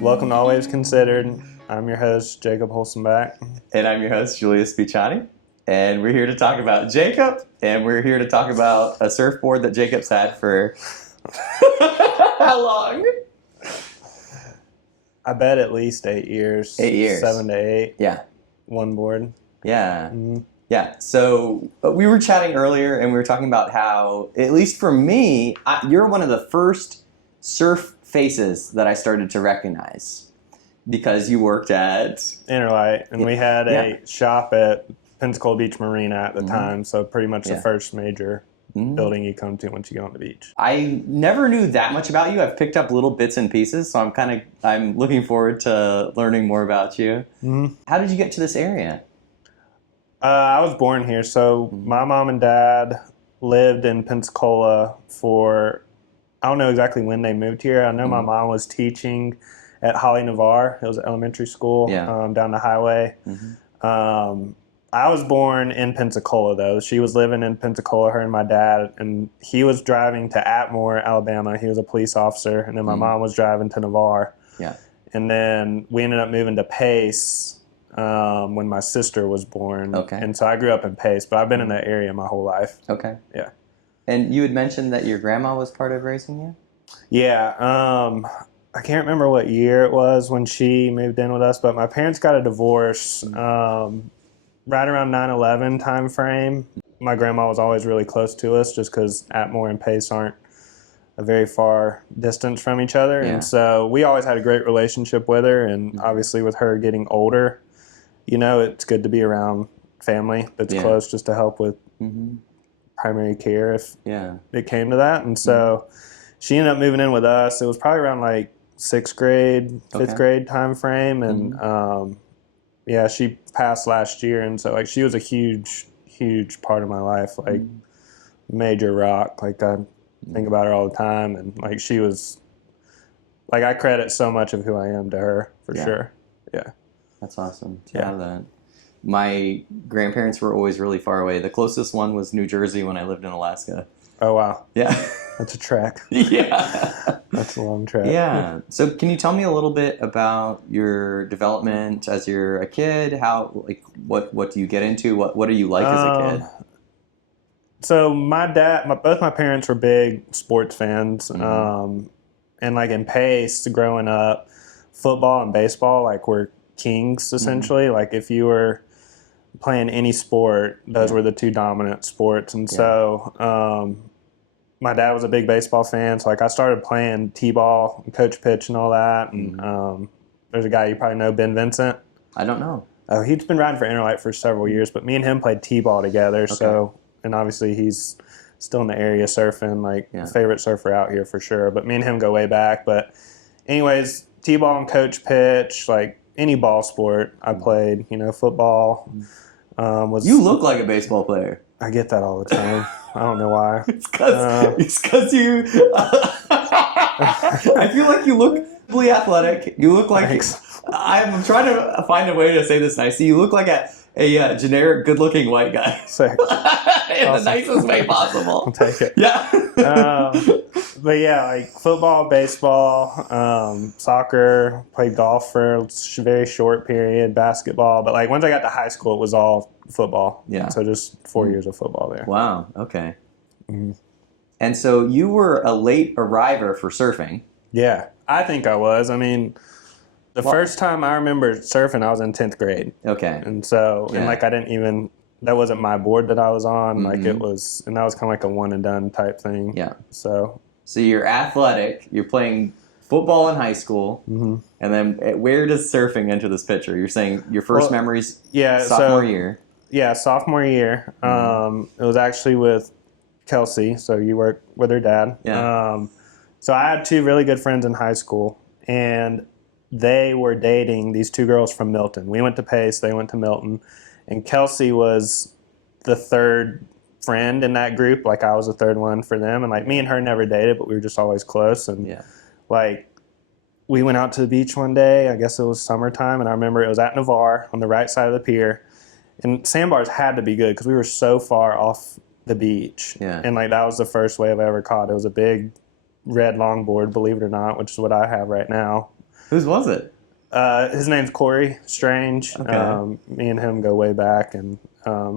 Welcome to Always Considered. I'm your host, Jacob Holsonback. And I'm your host, Julius Pichani. And we're here to talk about Jacob. And we're here to talk about a surfboard that Jacob's had for how long? I bet at least 8 years. 8 years. 7 to 8. Yeah. One board. Yeah. Mm-hmm. Yeah. So we were chatting earlier and we were talking about how, at least for me, you're one of the first surf faces that I started to recognize because you worked at Interlight. And we had a shop at Pensacola Beach Marina at the time. So pretty much the first major building you come to once you get on the beach. I never knew that much about you. I've picked up little bits and pieces. So I'm looking forward to learning more about you. Mm-hmm. How did you get to this area? I was born here. So my mom and dad lived in Pensacola for, I don't know exactly when they moved here. I know my mom was teaching at Holly Navarre. It was an elementary school down the highway. I was born in Pensacola, though. She was living in Pensacola, her and my dad, and he was driving to Atmore, Alabama. He was a police officer, and then my mom was driving to Navarre. Yeah. And then we ended up moving to Pace when my sister was born. Okay. And so I grew up in Pace, but I've been in that area my whole life. Okay. Yeah. And you had mentioned that your grandma was part of raising you? Yeah. I can't remember what year it was when she moved in with us, but my parents got a divorce right around 9/11 time frame. My grandma was always really close to us just because Atmore and Pace aren't a very far distance from each other. Yeah. And so we always had a great relationship with her. And obviously with her getting older, you know, it's good to be around family that's close just to help with primary care if it came to that. And so she ended up moving in with us. It was probably around like 6th grade, 5th grade time frame. And she passed last year. And so like she was a huge part of my life, like major rock. Like I think about her all the time. And like she was, like I credit so much of who I am to her for sure. Yeah. That's awesome to have that. My grandparents were always really far away. The closest one was New Jersey when I lived in Alaska. Oh, wow. Yeah. That's a trek. Yeah. That's a long trek. Yeah. So can you tell me a little bit about your development as you're a kid? How, like, what do you get into? What are you like as a kid? So both my parents were big sports fans. And like in Pace, growing up, football and baseball, like were kings essentially. Like if you were playing any sport, those were the two dominant sports. And so my dad was a big baseball fan, so like I started playing t-ball and coach pitch and all that. And there's a guy you probably know, Ben Vincent. I don't know. Oh, he's been riding for Interlight for several years, but me and him played t-ball together. So, and obviously he's still in the area surfing, like favorite surfer out here for sure. But me and him go way back. But anyways, t-ball and coach pitch, like any ball sport I played, you know, football. You look like a baseball player. I get that all the time. I don't know why. It's because you. I feel like you look really athletic. You look like. Thanks. I'm trying to find a way to say this nicely. You look like a generic, good-looking white guy. Sick. In the nicest way possible. I'll take it. Yeah. But yeah, like football, baseball, soccer, played golf for a very short period, basketball. But like once I got to high school, it was all football. Yeah. So just 4 years of football there. Wow. Okay. And so you were a late arriver for surfing. Yeah, I think I was. I mean, the first time I remember surfing, I was in 10th grade. Okay. And so, and like I didn't even, that wasn't my board that I was on. Like it was, and that was kind of like a one and done type thing. Yeah. So you're athletic, you're playing football in high school, and then where does surfing enter this picture? You're saying your first memories sophomore year. Yeah, sophomore year. It was actually with Kelsey, so you worked with her dad. Yeah. So I had two really good friends in high school, and they were dating these two girls from Milton. We went to Pace, they went to Milton, and Kelsey was the third friend in that group. Like I was the third one for them, and like me and her never dated, but we were just always close. And like we went out to the beach one day, I guess it was summertime, and I remember it was at Navarre on the right side of the pier, and sandbars had to be good because we were so far off the beach. And like that was the first wave I ever caught. It was a big red longboard, believe it or not, which is what I have right now. Whose was it? His name's Corey Strange. Okay. Me and him go way back, and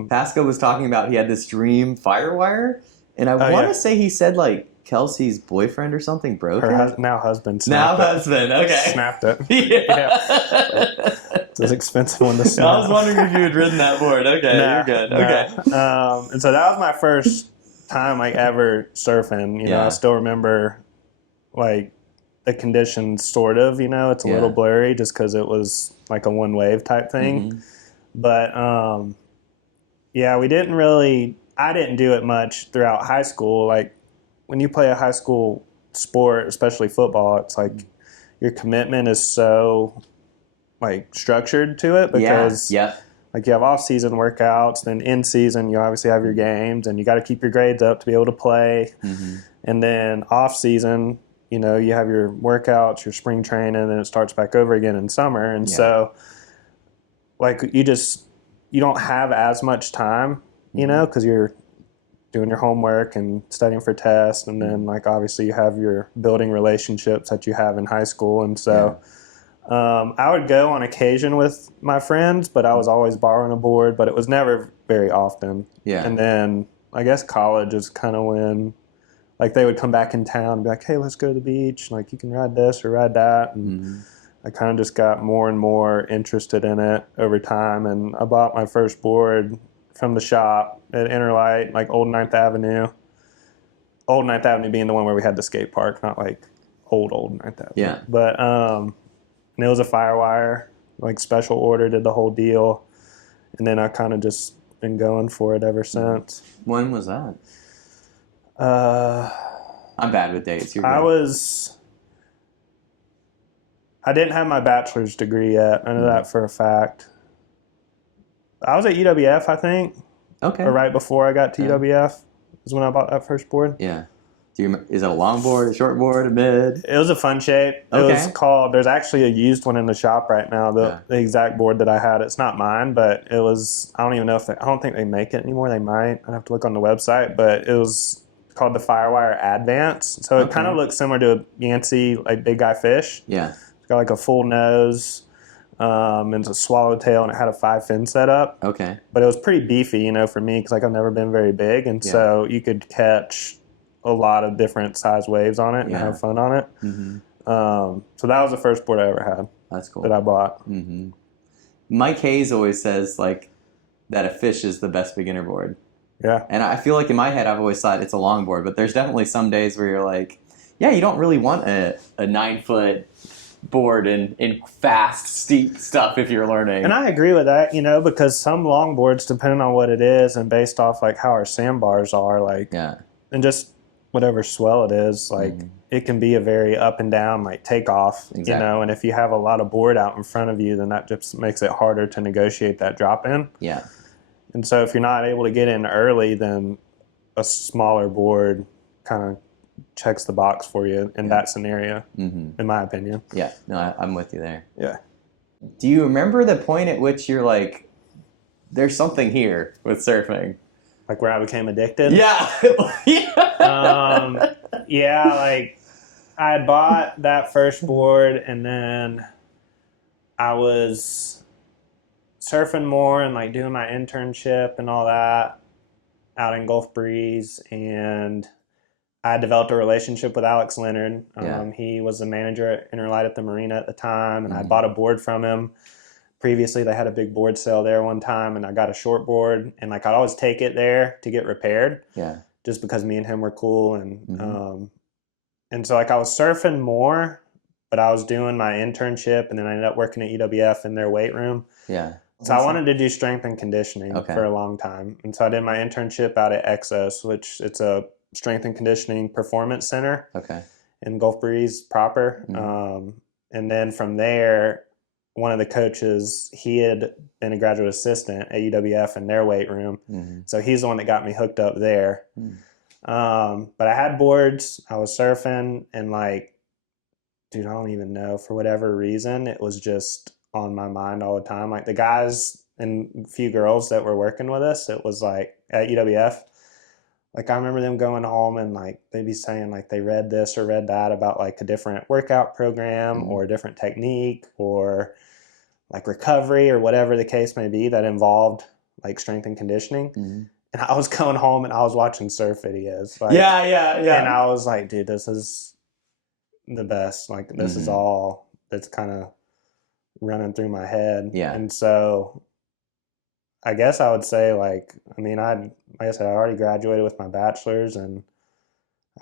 Pasco was talking about he had this dream Firewire, and I oh want to yeah, say he said like Kelsey's boyfriend or something broke it. now husband Now snapped it. husband, okay. Snapped it. Yeah. It's an expensive one to snap. I was wondering if you had ridden that board. Okay, Nah, you're good. nah. Okay. And so that was my first time like ever surfing. You know, I still remember like the conditions sort of. You know, it's a little blurry just because it was like a one wave type thing. Mm-hmm. But yeah, we didn't really. I didn't do it much throughout high school. Like when you play a high school sport, especially football, it's like your commitment is so like structured to it because like you have off-season workouts, then in season you obviously have your games, and you got to keep your grades up to be able to play. Mm-hmm. And then off-season, you know, you have your workouts, your spring training, and it starts back over again in summer. And so like you don't have as much time, you know, because you're doing your homework and studying for tests, and then like obviously you have your building relationships that you have in high school. And so I would go on occasion with my friends, but I was always borrowing a board, but it was never very often. Yeah. And then I guess college is kind of when like they would come back in town and be like, hey, let's go to the beach. Like you can ride this or ride that. And I kind of just got more and more interested in it over time. And I bought my first board from the shop at Interlight, like Old Ninth Avenue. Old Ninth Avenue being the one where we had the skate park, not like old Ninth Avenue. Yeah. But and it was a Firewire, like special order, did the whole deal. And then I kind of just been going for it ever since. When was that? I'm bad with dates. You're good. I didn't have my bachelor's degree yet. I know that for a fact. I was at UWF, I think. Okay. Or right before I got to UWF is when I bought that first board. Yeah. Is it a long board, a short board, a mid? It was a fun shape. It was called, there's actually a used one in the shop right now, the exact board that I had. It's not mine, but it was, I don't even know if I don't think they make it anymore. They might. I'd have to look on the website, but it was called the Firewire Advance. So it kind of looks similar to a Yancey, like big guy fish. Yeah. It's got like a full nose. And it's a swallowtail, and it had a 5-fin setup. Okay. But it was pretty beefy, you know, for me, because like I've never been very big, and so you could catch a lot of different size waves on it and have fun on it. Mm-hmm. So that was the first board I ever had. That's cool. That I bought. Mm-hmm. Mike Hayes always says like that a fish is the best beginner board. Yeah. And I feel like in my head I've always thought it's a long board, but there's definitely some days where you're like, yeah, you don't really want a 9-foot board in fast, steep stuff if you're learning. And I agree with that, you know, because some longboards, depending on what it is and based off like how our sandbars are, like, and just whatever swell it is, like it can be a very up and down, like takeoff, you know, and if you have a lot of board out in front of you, then that just makes it harder to negotiate that drop in. Yeah. And so if you're not able to get in early, then a smaller board kind of checks the box for you in that scenario, in my opinion. Yeah, no, I'm with you there. Yeah. Do you remember the point at which you're like, there's something here with surfing? Like where I became addicted? Yeah. Yeah, like I had bought that first board, and then I was surfing more and like doing my internship and all that out in Gulf Breeze, and I developed a relationship with Alex Leonard. He was the manager at Interlight at the marina at the time, and I bought a board from him. Previously, they had a big board sale there one time, and I got a short board, and like I'd always take it there to get repaired. Yeah. Just because me and him were cool, and so like I was surfing more, but I was doing my internship, and then I ended up working at UWF in their weight room. Yeah. So I wanted to do strength and conditioning for a long time, and so I did my internship out at Exos, which it's a strength and conditioning performance center in Gulf Breeze proper. And then from there, one of the coaches, he had been a graduate assistant at UWF in their weight room. So he's the one that got me hooked up there. But I had boards, I was surfing, and like, dude, I don't even know, for whatever reason, it was just on my mind all the time. Like the guys and a few girls that were working with us, it was like at UWF, like I remember them going home and like they'd be saying like they read this or read that about like a different workout program or a different technique or like recovery or whatever the case may be that involved like strength and conditioning. And I was going home and I was watching surf videos. Like, yeah. And I was like, dude, this is the best. Like, this is all that's kind of running through my head. Yeah. And so I guess I would say, like I said, I already graduated with my bachelor's and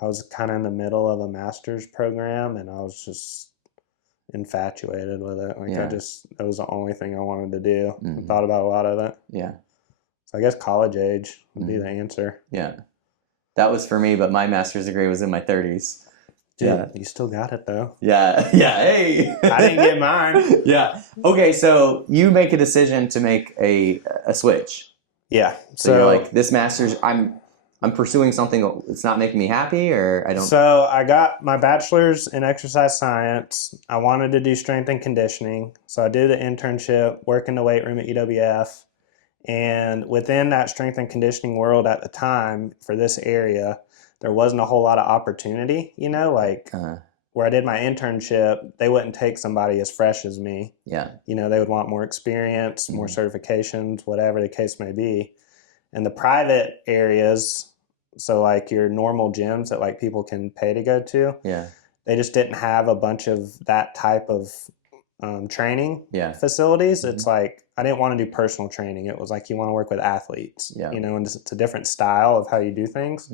I was kind of in the middle of a master's program and I was just infatuated with it. Like, that was the only thing I wanted to do. I thought about a lot of it. Yeah. So I guess college age would be the answer. Yeah. That was for me, but my master's degree was in my 30s. Dude, you still got it though. Yeah. Hey. I didn't get mine. Yeah. Okay, so you make a decision to make a switch. Yeah. So you're like, this master's, I'm pursuing something that's not making me happy, or I don't. So I got my bachelor's in exercise science. I wanted to do strength and conditioning. So I did an internship, work in the weight room at UWF. And within that strength and conditioning world at the time for this area, there wasn't a whole lot of opportunity, like where I did my internship, they wouldn't take somebody as fresh as me. Yeah. They would want more experience, more certifications, whatever the case may be. And the private areas, so like your normal gyms that like people can pay to go to, they just didn't have a bunch of that type of training facilities. It's like, I didn't want to do personal training. It was like, you want to work with athletes, and it's a different style of how you do things.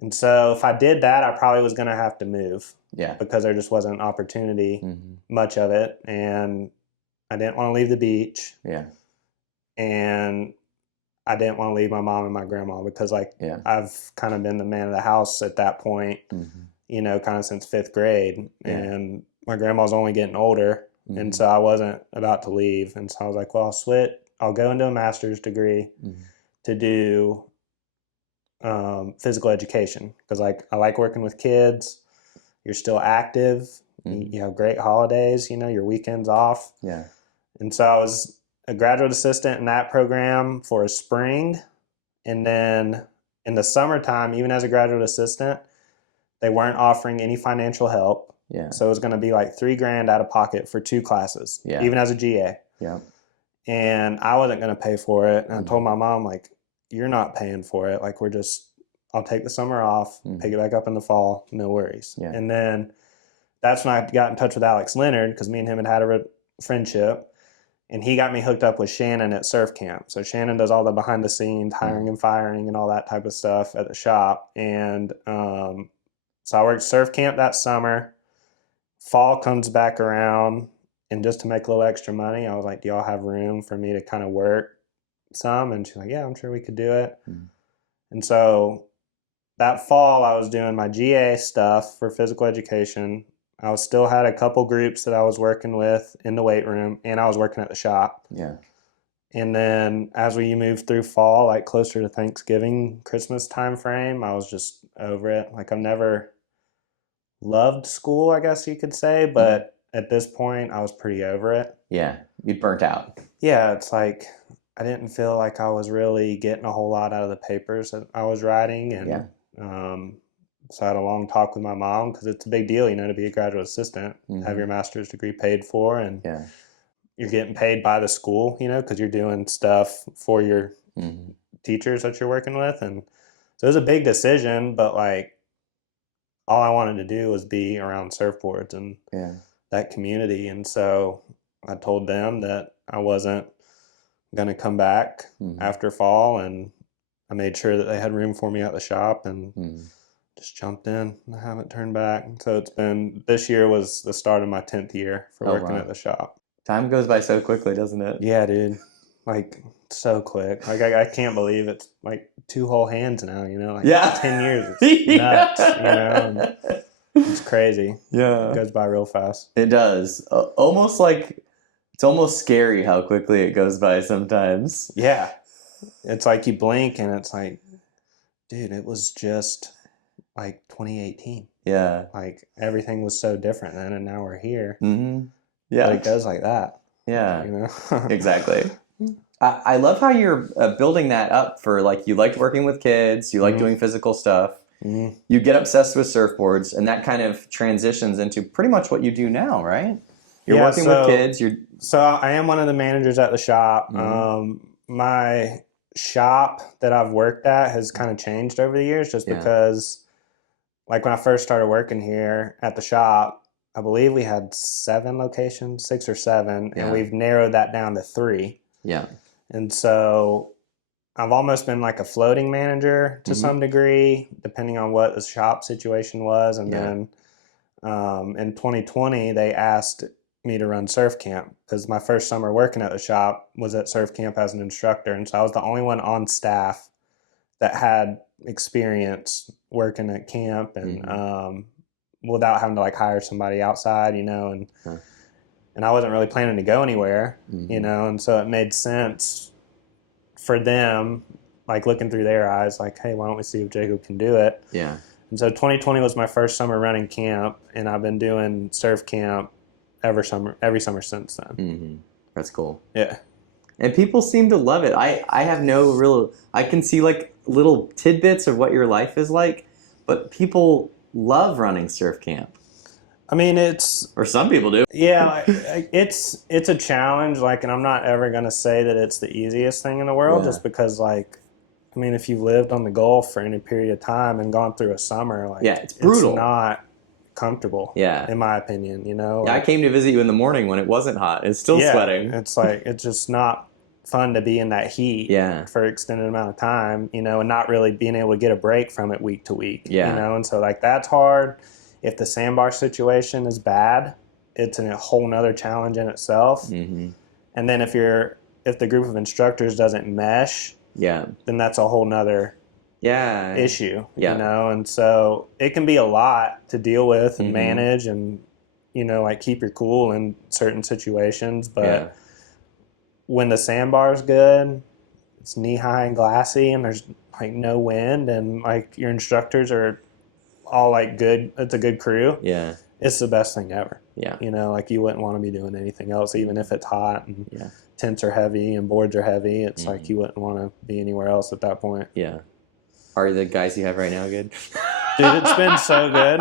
And so if I did that, I probably was going to have to move because there just wasn't an opportunity, much of it. And I didn't want to leave the beach. And I didn't want to leave my mom and my grandma because I've kind of been the man of the house at that point, kind of since 5th grade. And my grandma was only getting older. And so I wasn't about to leave. And so I was like, well, I'll go into a master's degree to do physical education because I like working with kids. You're still active. You have great holidays, your weekends off. And so I was a graduate assistant in that program for a spring. And then in the summertime, even as a graduate assistant, they weren't offering any financial help. So it was going to be like $3,000 out of pocket for 2 classes, even as a GA. And I wasn't going to pay for it. And I told my mom, like, you're not paying for it. Like, I'll take the summer off, pick it back up in the fall, no worries. And then that's when I got in touch with Alex Leonard because me and him had a friendship. And he got me hooked up with Shannon at surf camp. So Shannon does all the behind the scenes, hiring and firing and all that type of stuff at the shop. And so I worked surf camp that summer. Fall comes back around, and just to make a little extra money, I was like, do y'all have room for me to kind of work some? And she's like, yeah, I'm sure we could do it. And so that fall, I was doing my GA stuff for physical education. I still had a couple groups that I was working with in the weight room, and I was working at the shop. And then as we moved through fall, like closer to Thanksgiving, Christmas time frame, I was just over it. Like, I've never loved school, I guess you could say, but at this point I was pretty over it. You'd burnt out. It's like I didn't feel like I was really getting a whole lot out of the papers that I was writing. And so I had a long talk with my mom because it's a big deal, to be a graduate assistant, have your master's degree paid for, and you're getting paid by the school, because you're doing stuff for your teachers that you're working with. And so it was a big decision, but like, all I wanted to do was be around surfboards and that community. And so I told them that I wasn't going to come back after fall. And I made sure that they had room for me at the shop and just jumped in. I haven't turned back. So this year was the start of my 10th year for working at the shop. Time goes by so quickly, doesn't it? Yeah, dude. Like, so quick. Like, I can't believe it's like 2 whole hands now, like 10 years. It's nuts, and it's crazy. It goes by real fast. It does. Almost like, it's almost scary how quickly it goes by sometimes. Yeah. It's like you blink and it's like, dude, it was just like 2018. Like, everything was so different then, and now we're here. But it goes like that. Exactly. I love how you're building that up for like you liked working with kids, you like doing physical stuff, you get obsessed with surfboards, and that kind of transitions into pretty much what you do now, right? You're working with kids. So I am one of the managers at the shop. My shop that I've worked at has kind of changed over the years just because, like when I first started working here at the shop, I believe we had 7 locations, 6 or 7, and we've narrowed that down to 3. Yeah. And so I've almost been like a floating manager to some degree, depending on what the shop situation was. And then in 2020, they asked me to run surf camp because my first summer working at the shop was at surf camp as an instructor. And so I was the only one on staff that had experience working at camp and without having to like hire somebody outside, and I wasn't really planning to go anywhere, and so it made sense for them, like looking through their eyes, like, hey, why don't we see if Jacob can do it? Yeah. And so 2020 was my first summer running camp, and I've been doing surf camp every summer since then. That's cool. Yeah. And people seem to love it. I have no real, I can see like little tidbits of what your life is like, but people love running surf camp. I mean, or some people do. Yeah, it's a challenge, and I'm not ever going to say that it's the easiest thing in the world just because, if you've lived on the Gulf for any period of time and gone through a summer, it's brutal. It's not comfortable, in my opinion, I came to visit you in the morning when it wasn't hot. It's still sweating. It's it's just not fun to be in that heat for an extended amount of time, and not really being able to get a break from it week to week, and so that's hard. If the sandbar situation is bad, it's a whole nother challenge in itself. And then if the group of instructors doesn't mesh, then that's a whole nother issue, and so it can be a lot to deal with and manage and, keep your cool in certain situations. But when the sandbar's good, it's knee high and glassy and there's no wind and your instructors are all good. It's a good crew. Yeah. It's the best thing ever. Yeah. You wouldn't want to be doing anything else, even if it's hot and tents are heavy and boards are heavy. It's you wouldn't want to be anywhere else at that point. Yeah. Are the guys you have right now good? Dude, it's been so good.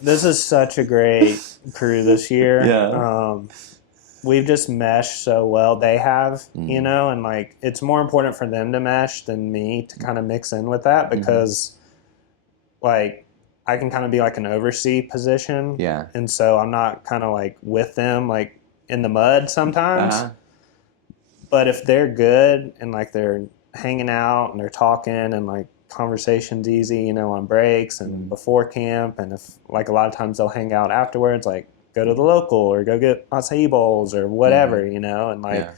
This is such a great crew this year. Yeah. We've just meshed so well. They have, and it's more important for them to mesh than me to kind of mix in with that because I can kind of be an oversee position. Yeah. And so I'm not kind of with them in the mud sometimes. But if they're good and they're hanging out and they're talking and conversation's easy, on breaks and before camp, and if a lot of times they'll hang out afterwards, go to the local or go get acai bowls or whatever, and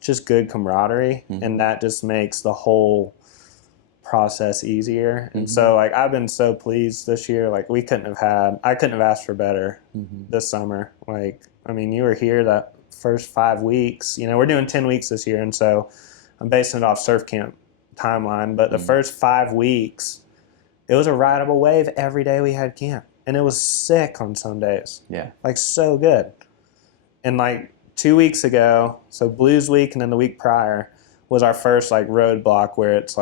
just good camaraderie, and that just makes the whole process easier. And so I've been so pleased this year. I couldn't have asked for better this summer. You were here that first 5 weeks. We're doing 10 weeks this year, and so I'm basing it off surf camp timeline, but the first 5 weeks it was a rideable wave every day we had camp, and it was sick on some days. So good. And 2 weeks ago, so Blues week and then the week prior was our first roadblock where it's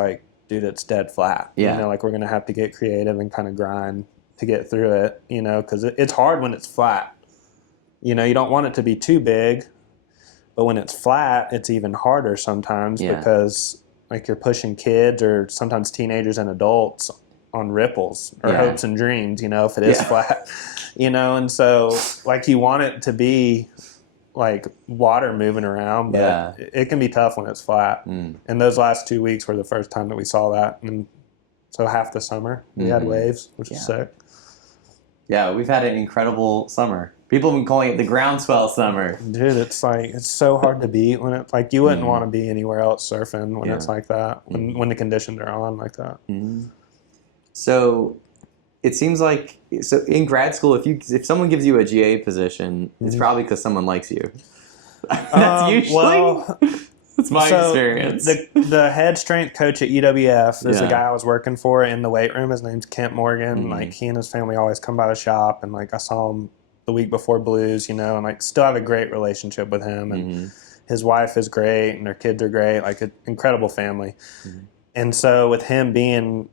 dude, it's dead flat. We're gonna have to get creative and kind of grind to get through it, because it's hard when it's flat. You don't want it to be too big, but when it's flat, it's even harder sometimes because you're pushing kids or sometimes teenagers and adults on ripples or hopes and dreams, if it is flat, and so you want it to be water moving around, but it can be tough when it's flat. And those last 2 weeks were the first time that we saw that. And so half the summer we had waves, which is sick. Yeah, we've had an incredible summer. People have been calling it the groundswell summer. Dude, it's it's so hard to beat when it you wouldn't want to be anywhere else surfing when it's like that, when the conditions are on like that. So it seems so in grad school, if someone gives you a GA position, it's probably because someone likes you. That's usually that's my experience. The head strength coach at EWF is the guy I was working for in the weight room. His name's Kent Morgan. He and his family always come by the shop, and I saw him the week before Blues, and still have a great relationship with him. And his wife is great and their kids are great, like an incredible family. Mm-hmm. And so with him being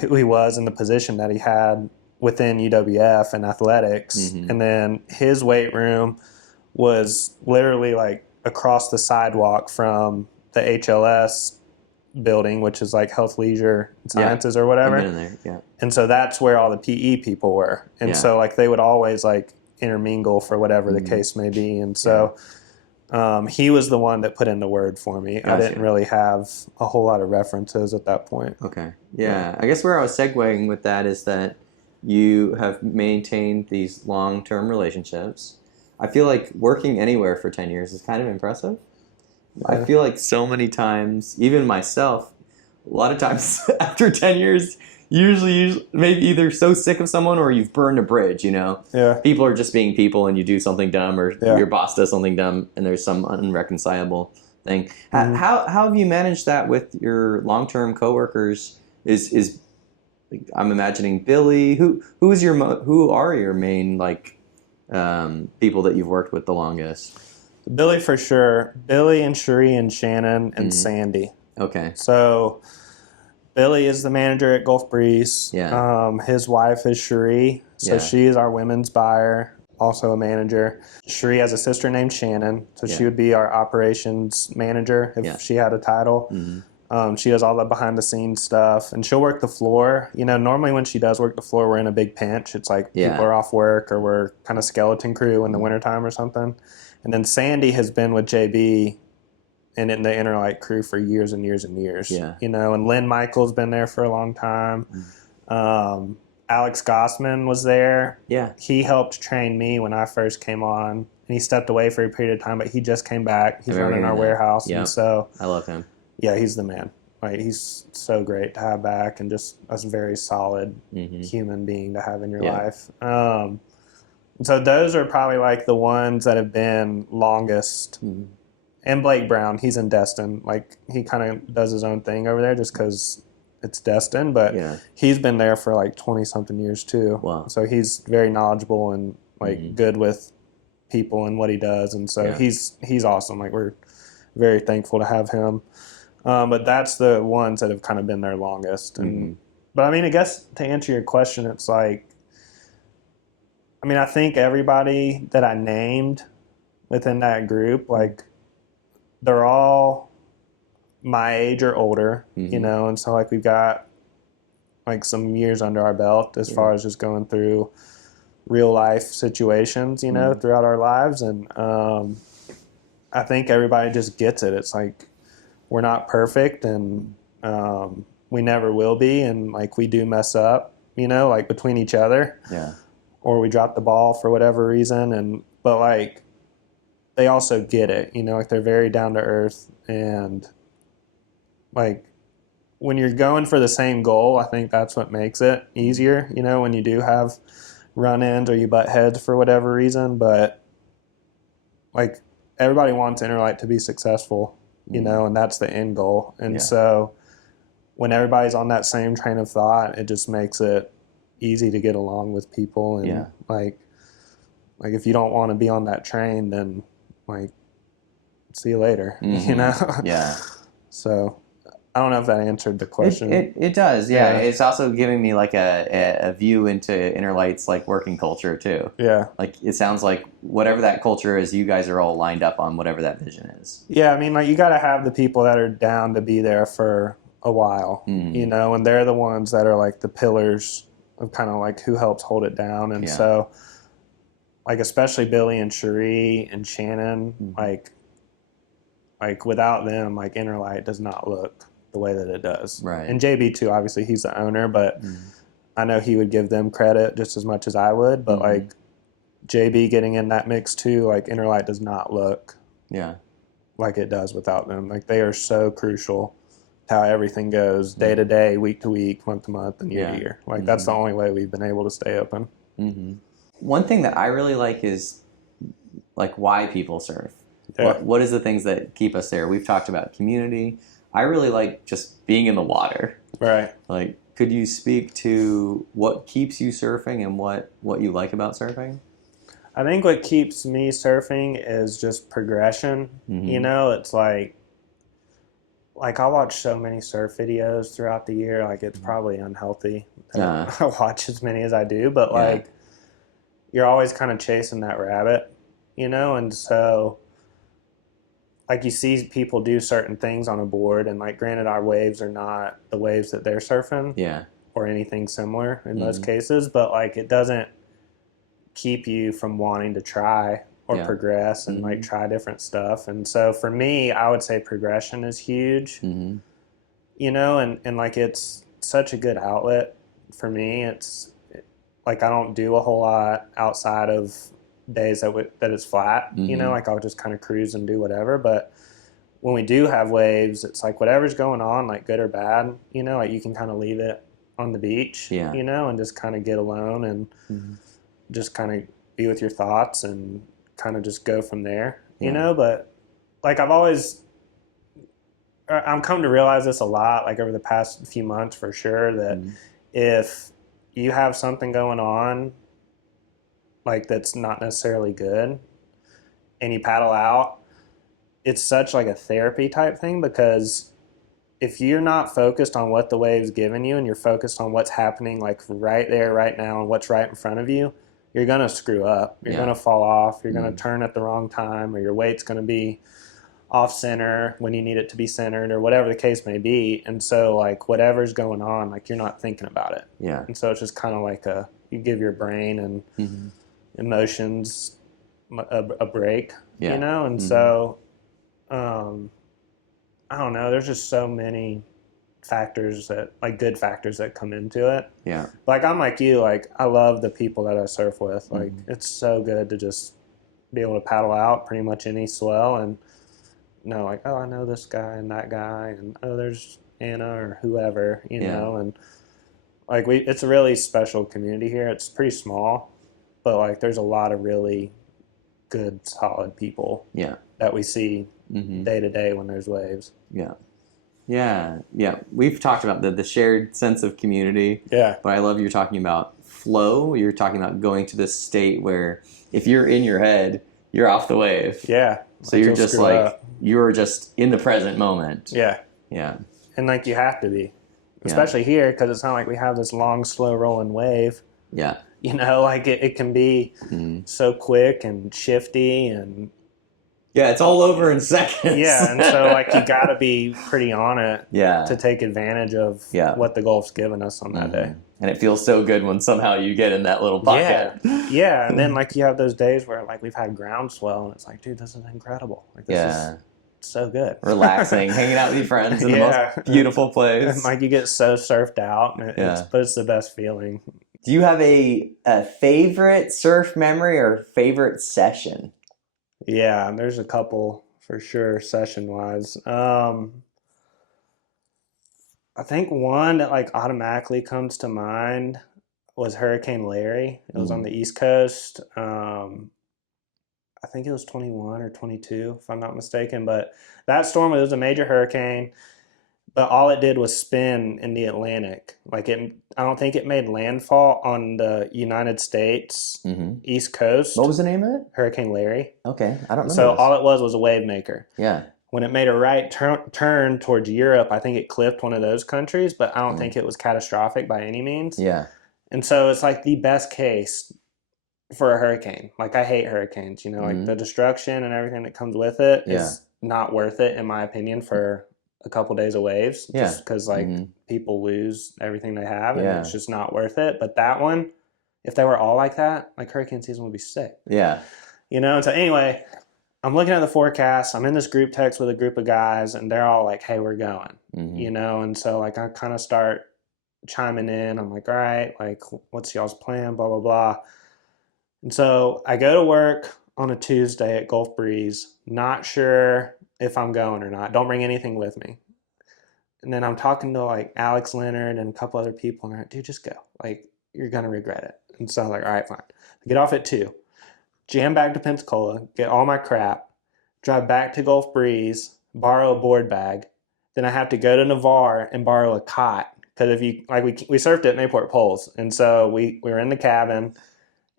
who he was in the position that he had within UWF and athletics, Mm-hmm. and then his weight room was literally like across the sidewalk from the HLS building, which is like Health Leisure Sciences or whatever. I've been in there, yeah. And so that's where all the PE people were. And so like they would always like intermingle for whatever the case may be. And so he was the one that put in the word for me. Gotcha. I didn't really have a whole lot of references at that point. Okay. Yeah. I guess where I was segueing with that is that you have maintained these long-term relationships. I feel like working anywhere for 10 years is kind of impressive. I feel like so many times, even myself, a lot of times after 10 years, usually maybe either so sick of someone or you've burned a bridge, you know? Yeah. People are just being people and you do something dumb or your boss does something dumb and there's some unreconcilable thing. Mm-hmm. How have you managed that with your long-term coworkers? Is I'm imagining Billy. Who are your main like people that you've worked with the longest? Billy for sure. Billy and Cherie and Shannon and Sandy. Okay. So Billy is the manager at Gulf Breeze. Yeah. His wife is Cherie. So she is our women's buyer, also a manager. Cherie has a sister named Shannon. So she would be our operations manager if she had a title. Mm-hmm. She does all the behind the scenes stuff and she'll work the floor. You know, normally when she does work the floor, we're in a big pinch. It's like people are off work or we're kind of skeleton crew in the wintertime or something. And then Sandy has been with JB and in the Interlight crew for years and years and years. Yeah. You know, and Lynn Michael's been there for a long time. Alex Gossman was there. Yeah. He helped train me when I first came on. And he stepped away for a period of time, but he just came back. He's running our warehouse. Yep. And so I love him. Yeah, he's the man. Like he's so great to have back and just a very solid human being to have in your life. So those are probably like the ones that have been longest. Mm-hmm. And Blake Brown, he's in Destin. Like he kind of does his own thing over there just because it's Destin. But he's been there for like 20-something years too. Wow. So he's very knowledgeable and like good with people and what he does. And so he's awesome. Like we're very thankful to have him. But that's the ones that have kind of been there longest. And but I mean, I guess to answer your question, it's like, I mean, I think everybody that I named within that group, like, they're all my age or older, you know, and so, like, we've got, like, some years under our belt as far as just going through real-life situations, you know, throughout our lives, and I think everybody just gets it. It's like, we're not perfect, and we never will be, and, like, we do mess up, you know, like, between each other. Yeah. Or we drop the ball for whatever reason, but like they also get it, you know, like they're very down to earth, and like when you're going for the same goal, I think that's what makes it easier, you know, when you do have run-ins or you butt heads for whatever reason, but like everybody wants Interlight to be successful, you know, and that's the end goal, and so when everybody's on that same train of thought, it just makes it easy to get along with people, and like if you don't want to be on that train, then like see you later, you know. So I don't know if that answered the question. It does. It's also giving me like a view into Interlight's like working culture too. Like it sounds like whatever that culture is, you guys are all lined up on whatever that vision is. I mean, like you got to have the people that are down to be there for a while, you know, and they're the ones that are like the pillars of kind of like who helps hold it down. And so like especially Billy and Cherie and Shannon, like without them, like Interlight does not look the way that it does. Right. And JB too, obviously he's the owner, but I know he would give them credit just as much as I would, but like JB getting in that mix too, like Interlight does not look like it does without them. Like they are so crucial how everything goes day to day, week to week, month to month, and year to year. Like that's the only way we've been able to stay open. One thing that I really like is like why people surf. What is the things that keep us there? We've talked about community. I really like just being in the water. Right. Like, could you speak to what keeps you surfing and what you like about surfing? I think what keeps me surfing is just progression. You know, it's like I watch so many surf videos throughout the year. Like it's probably unhealthy that I watch as many as I do, but like you're always kind of chasing that rabbit, you know? And so like you see people do certain things on a board, and like granted our waves are not the waves that they're surfing or anything similar in most cases, but like it doesn't keep you from wanting to try or progress and like try different stuff. And so for me, I would say progression is huge, you know, and like it's such a good outlet for me. It's like I don't do a whole lot outside of days that it's flat, you know, like I'll just kind of cruise and do whatever. But when we do have waves, it's like whatever's going on, like good or bad, you know, like you can kind of leave it on the beach, you know, and just kind of get alone and just kind of be with your thoughts and kind of just go from there, you know. But like I'm come to realize this a lot, like over the past few months for sure, that if you have something going on like that's not necessarily good and you paddle out, it's such like a therapy type thing, because if you're not focused on what the wave's giving you and you're focused on what's happening like right there, right now, and what's right in front of you, you're going to screw up. You're going to fall off. You're going to turn at the wrong time, or your weight's going to be off center when you need it to be centered, or whatever the case may be. And so like whatever's going on, like you're not thinking about it. And so it's just kind of like you give your brain and emotions a break, you know? And so, I don't know, there's just so many factors that like good factors that come into it. Like I'm like you, like I love the people that I surf with. Like it's so good to just be able to paddle out pretty much any swell and know like, oh, I know this guy and that guy, and oh, there's Anna or whoever, you know. And like it's a really special community here. It's pretty small, but like there's a lot of really good solid people that we see day to day when there's waves. We've talked about the shared sense of community, but I love you're talking about flow. You're talking about going to this state where if you're in your head, you're off the wave. So you're just like you're just in the present moment. And like you have to be, especially here, because it's not like we have this long slow rolling wave. You know, like it can be so quick and shifty and it's all over in seconds. And so like you got to be pretty on it to take advantage of what the Gulf's given us on that day. And it feels so good when somehow you get in that little pocket. And then like you have those days where like we've had groundswell and it's like, dude, this is incredible. Like this is so good. Relaxing, hanging out with your friends in the most beautiful place. And like you get so surfed out, and it's the best feeling. Do you have a favorite surf memory or favorite session? Yeah, there's a couple for sure, session-wise. I think one that like automatically comes to mind was Hurricane Larry. It was on the East Coast. I think it was 21 or 22, if I'm not mistaken. But that storm, it was a major hurricane, but all it did was spin in the Atlantic. Like I don't think it made landfall on the United States East Coast. What was the name of it? Hurricane Larry. Okay, I don't know. So all it was a wave maker. When it made a right turn towards Europe, I think it clipped one of those countries, but I don't think it was catastrophic by any means. And so it's like the best case for a hurricane. Like I hate hurricanes, you know, like the destruction and everything that comes with it is not worth it, in my opinion, for a couple days of waves, just because like people lose everything they have, and it's just not worth it. But that one, if they were all like that, like hurricane season would be sick. You know. And so anyway, I'm looking at the forecast. I'm in this group text with a group of guys, and they're all like, "Hey, we're going," you know. And so like I kind of start chiming in. I'm like, "All right, like what's y'all's plan?" Blah blah blah. And so I go to work on a Tuesday at Gulf Breeze, not sure if I'm going or not. Don't bring anything with me. And then I'm talking to like Alex Leonard and a couple other people, and they're like, dude, just go. Like, you're going to regret it. And so I'm like, all right, fine. I get off at 2, jam back to Pensacola, get all my crap, drive back to Gulf Breeze, borrow a board bag. Then I have to go to Navarre and borrow a cot. Because if you, like, we surfed at Mayport Poles. And so we were in the cabin,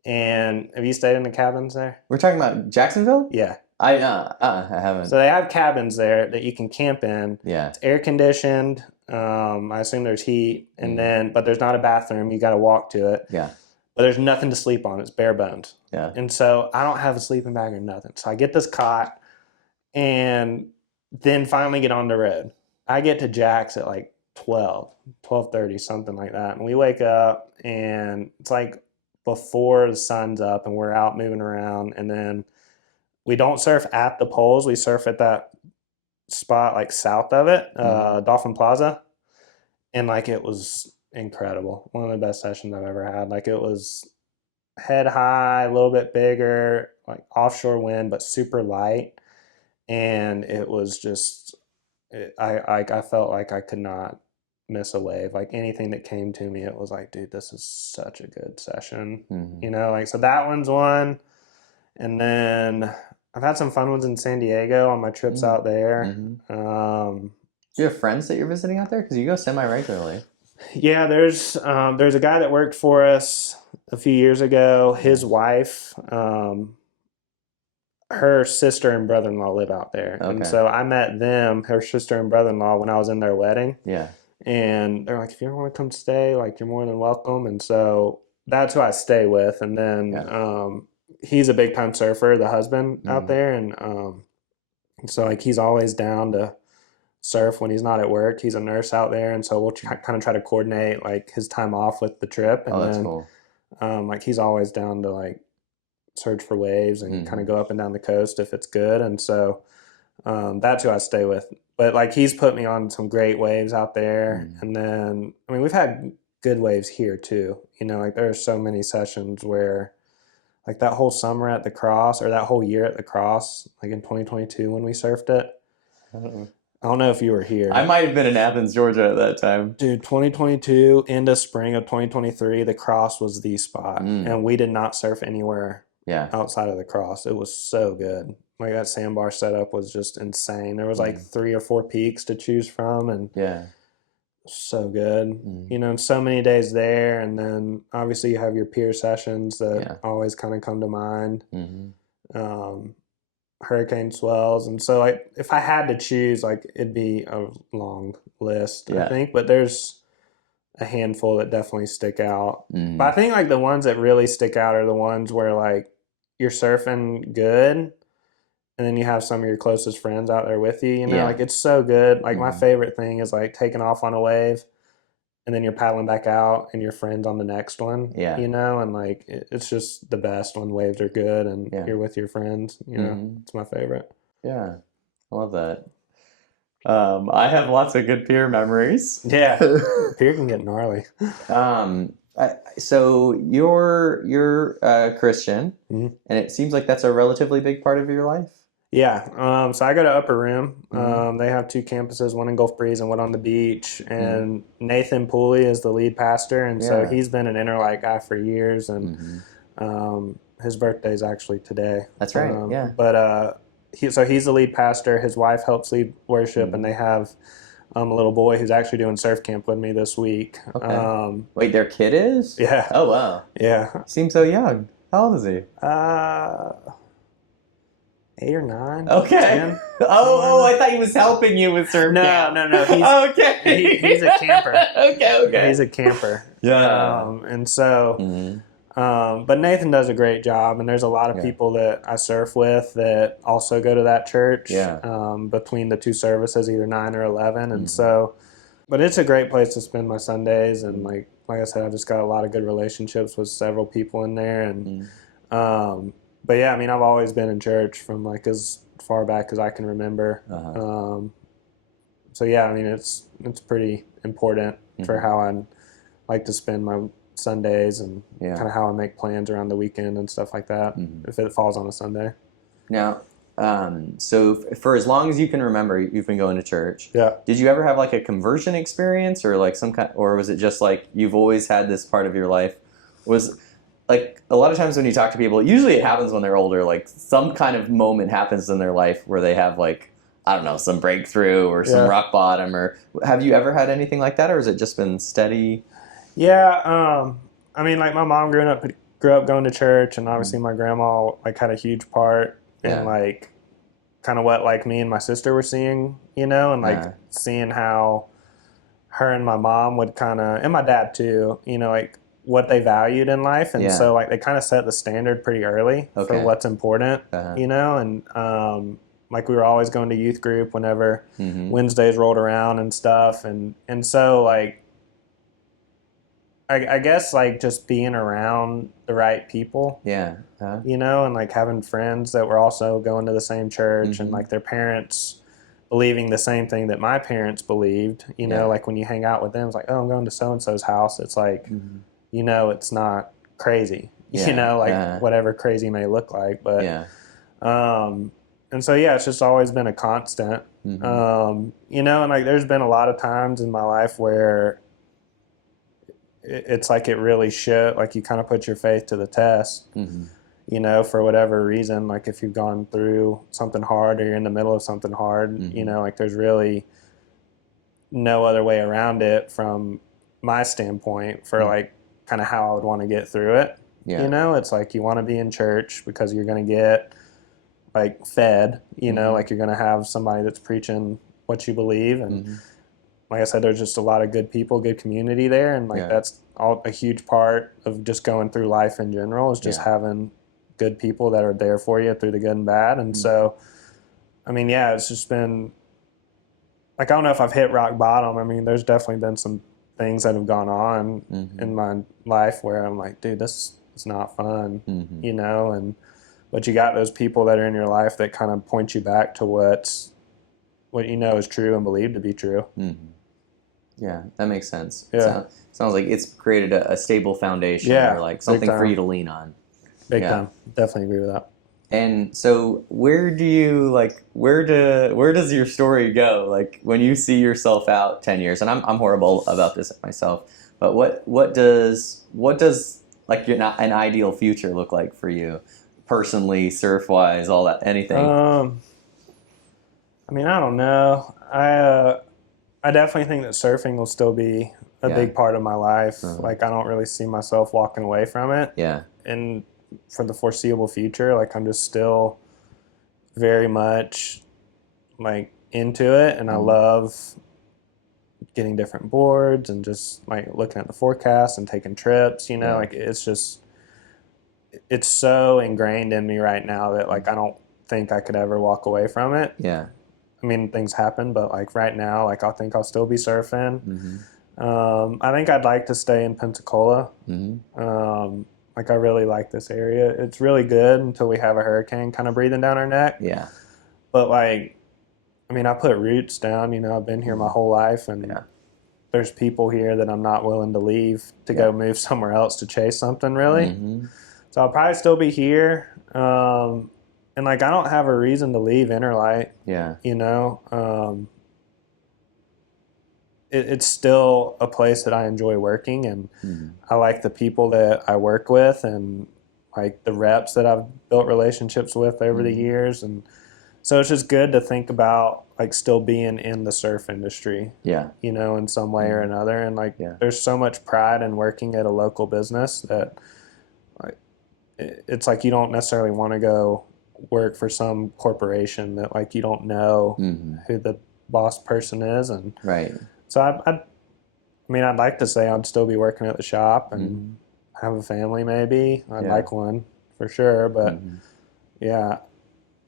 And have you stayed in the cabins there? We're talking about Jacksonville? Yeah. I haven't. So they have cabins there that you can camp in. Yeah. It's air conditioned. I assume there's heat, and but there's not a bathroom. You got to walk to it. Yeah. But there's nothing to sleep on. It's bare bones. Yeah. And so I don't have a sleeping bag or nothing. So I get this cot and then finally get on the road. I get to Jack's at like 12:30, something like that. And we wake up and it's like before the sun's up and we're out moving around. And then we don't surf at the poles. We surf at that spot like south of it, Dolphin Plaza. And like it was incredible. One of the best sessions I've ever had. Like it was head high, a little bit bigger, like offshore wind, but super light. And it was just, I felt like I could not miss a wave. Like anything that came to me, it was like, dude, this is such a good session. You know, like, so that one's one. And then I've had some fun ones in San Diego on my trips out there. Do you have friends that you're visiting out there? Because you go semi-regularly. Yeah, there's a guy that worked for us a few years ago. His wife, her sister and brother-in-law live out there. Okay. And so I met them, her sister and brother-in-law, when I was in their wedding. Yeah. And they're like, if you ever want to come stay, like, you're more than welcome. And so that's who I stay with. And then he's a big-time surfer, the husband out there. And so, like, he's always down to surf when he's not at work. He's a nurse out there. And so we'll kind of try to coordinate, like, his time off with the trip. And that's cool. Like, he's always down to, like, search for waves and kind of go up and down the coast if it's good. And so that's who I stay with. But like he's put me on some great waves out there. And then, I mean, we've had good waves here too. You know, like there are so many sessions where like that whole summer at the Cross or that whole year at the Cross, like in 2022 when we surfed it. I don't know if you were here. I might have been in Athens, Georgia at that time. Dude, 2022 into spring of 2023, the Cross was the spot. And we did not surf anywhere outside of the Cross. It was so good. Like that sandbar setup was just insane. There was like 3 or 4 peaks to choose from, and so good. You know, so many days there, and then obviously you have your pier sessions that always kind of come to mind. Hurricane swells, and so like if I had to choose, like it'd be a long list, I think. But there's a handful that definitely stick out. But I think like the ones that really stick out are the ones where like you're surfing good and then you have some of your closest friends out there with you, you know, like it's so good. Like my favorite thing is like taking off on a wave and then you're paddling back out and your friend's on the next one, you know, and like it's just the best when waves are good and you're with your friends, you know, it's my favorite. Yeah, I love that. I have lots of good pier memories. Yeah, pier can get gnarly. So you're a Christian, and it seems like that's a relatively big part of your life. Yeah. So I go to Upper Rim. They have 2 campuses, one in Gulf Breeze and one on the beach. And Nathan Pooley is the lead pastor, and so he's been an Interlight guy for years. And his birthday is actually today. That's right. But he's the lead pastor. His wife helps lead worship, and they have a little boy who's actually doing surf camp with me this week. Okay. Wait, their kid is? Yeah. Oh, wow. Yeah. He seems so young. How old is he? 8 or 9. Okay. 10. Oh, I thought he was helping you with surf camp. No. He's a camper. Okay. He's a camper. Yeah. And so... but Nathan does a great job, and there's a lot of people that I surf with that also go to that church between the 2 services, either 9 or 11. And so, but it's a great place to spend my Sundays. And like I said, I just got a lot of good relationships with several people in there. And, but yeah, I mean, I've always been in church from like as far back as I can remember. So yeah, I mean, it's pretty important for how I like to spend my Sundays and kind of how I make plans around the weekend and stuff like that if it falls on a Sunday. Now, so for as long as you can remember, you've been going to church. Yeah. Did you ever have like a conversion experience or like some kind, or was it just like you've always had this part of your life? Was like a lot of times when you talk to people, usually it happens when they're older, like some kind of moment happens in their life where they have like, I don't know, some breakthrough or some rock bottom, or have you ever had anything like that, or has it just been steady? Yeah, I mean, like my mom grew up going to church, and obviously my grandma like had a huge part in like kind of what like me and my sister were seeing, you know, and like seeing how her and my mom would kind of, and my dad too, you know, like what they valued in life. And so like they kind of set the standard pretty early for what's important, you know, and like we were always going to youth group whenever Wednesdays rolled around and stuff. And so like, I guess like just being around the right people, you know, and like having friends that were also going to the same church and like their parents believing the same thing that my parents believed, you know, like when you hang out with them, it's like, oh, I'm going to so-and-so's house. It's like, you know, it's not crazy, you know, like whatever crazy may look like. But, and so, yeah, it's just always been a constant, you know, and like there's been a lot of times in my life where it's like it really should, like you kind of put your faith to the test, you know, for whatever reason. Like if you've gone through something hard or you're in the middle of something hard, you know, like there's really no other way around it from my standpoint for like kind of how I would want to get through it. You know, it's like you want to be in church because you're going to get like fed, you know, like you're going to have somebody that's preaching what you believe. And like I said, there's just a lot of good people, good community there. And like that's all a huge part of just going through life in general is just having good people that are there for you through the good and bad. And so, I mean, yeah, it's just been like, I don't know if I've hit rock bottom. I mean, there's definitely been some things that have gone on in my life where I'm like, dude, this is not fun, you know? But you got those people that are in your life that kind of point you back to what you know is true and believed to be true. Yeah, that makes sense. Yeah. Sounds like it's created a stable foundation or like something for you to lean on. Big time. Definitely agree with that. And so where does your story go? Like when you see yourself out 10 years, and I'm horrible about this myself, but what does like an ideal future look like for you personally, surf wise, all that, anything? I mean, I don't know. I definitely think that surfing will still be a big part of my life. Like I don't really see myself walking away from it. And for the foreseeable future, like I'm just still very much like into it, and I love getting different boards and just like looking at the forecast and taking trips, you know, like it's so ingrained in me right now that like I don't think I could ever walk away from it. I mean, things happen, but like right now, like I think I'll still be surfing. I think I'd like to stay in Pensacola. Like I really like this area. It's really good until we have a hurricane kind of breathing down our neck. But like, I mean, I put roots down, you know, I've been here my whole life, and there's people here that I'm not willing to leave to go move somewhere else to chase something really. So I'll probably still be here. And like, I don't have a reason to leave Interlight, you know, it's still a place that I enjoy working, and I like the people that I work with, and like the reps that I've built relationships with over the years. And so it's just good to think about like still being in the surf industry, you know, in some way or another. And like, there's so much pride in working at a local business that like, it's like, you don't necessarily want to go work for some corporation that like, you don't know who the boss person is. And so I mean, I'd like to say I'd still be working at the shop and have a family maybe. I'd like one for sure, but yeah,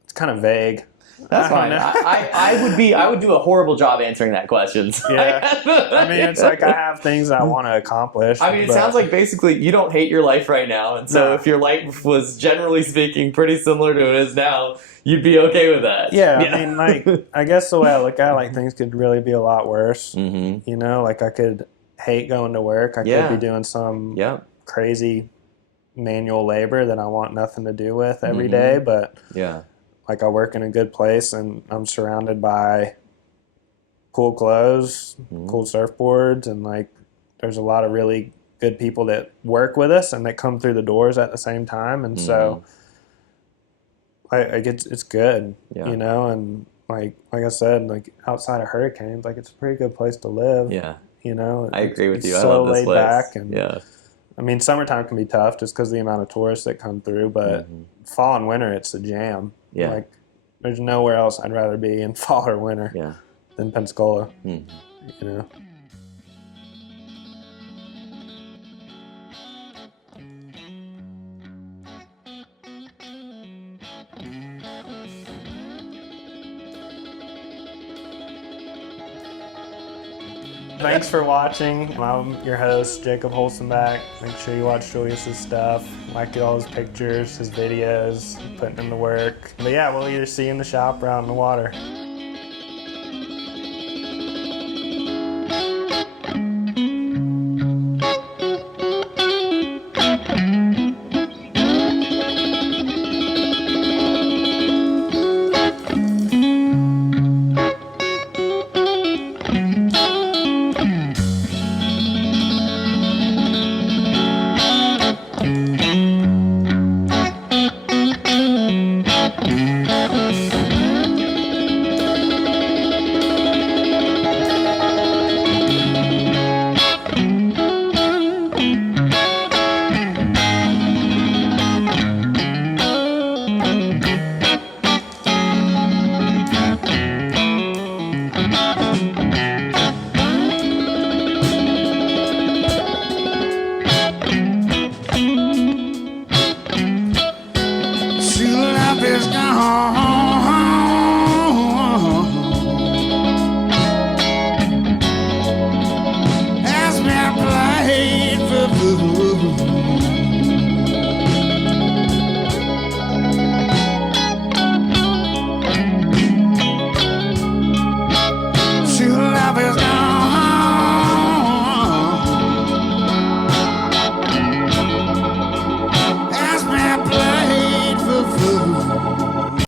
it's kind of vague. That's fine. I would do a horrible job answering that question. I mean, it's like I have things I want to accomplish. I mean, it sounds like basically you don't hate your life right now, and so if your life was generally speaking pretty similar to it is now, you'd be okay with that. I mean, like I guess the way I look at it, like things could really be a lot worse. You know, like I could hate going to work. I could be doing some crazy manual labor that I want nothing to do with every day, but like I work in a good place and I'm surrounded by cool clothes, cool surfboards, and like there's a lot of really good people that work with us and that come through the doors at the same time. And so like it's good, you know, and like I said, like outside of hurricanes, like it's a pretty good place to live. You know, I agree with you. I love this this laid place. back, and I mean, summertime can be tough just because of the amount of tourists that come through, but fall and winter, it's a jam. Yeah. Like, there's nowhere else I'd rather be in fall or winter than Pensacola, you know. Thanks for watching. I'm your host, Jacob Holsonback. Make sure you watch Julius's stuff, like all his pictures, his videos, putting in the work. But yeah, we'll either see you in the shop or out in the water.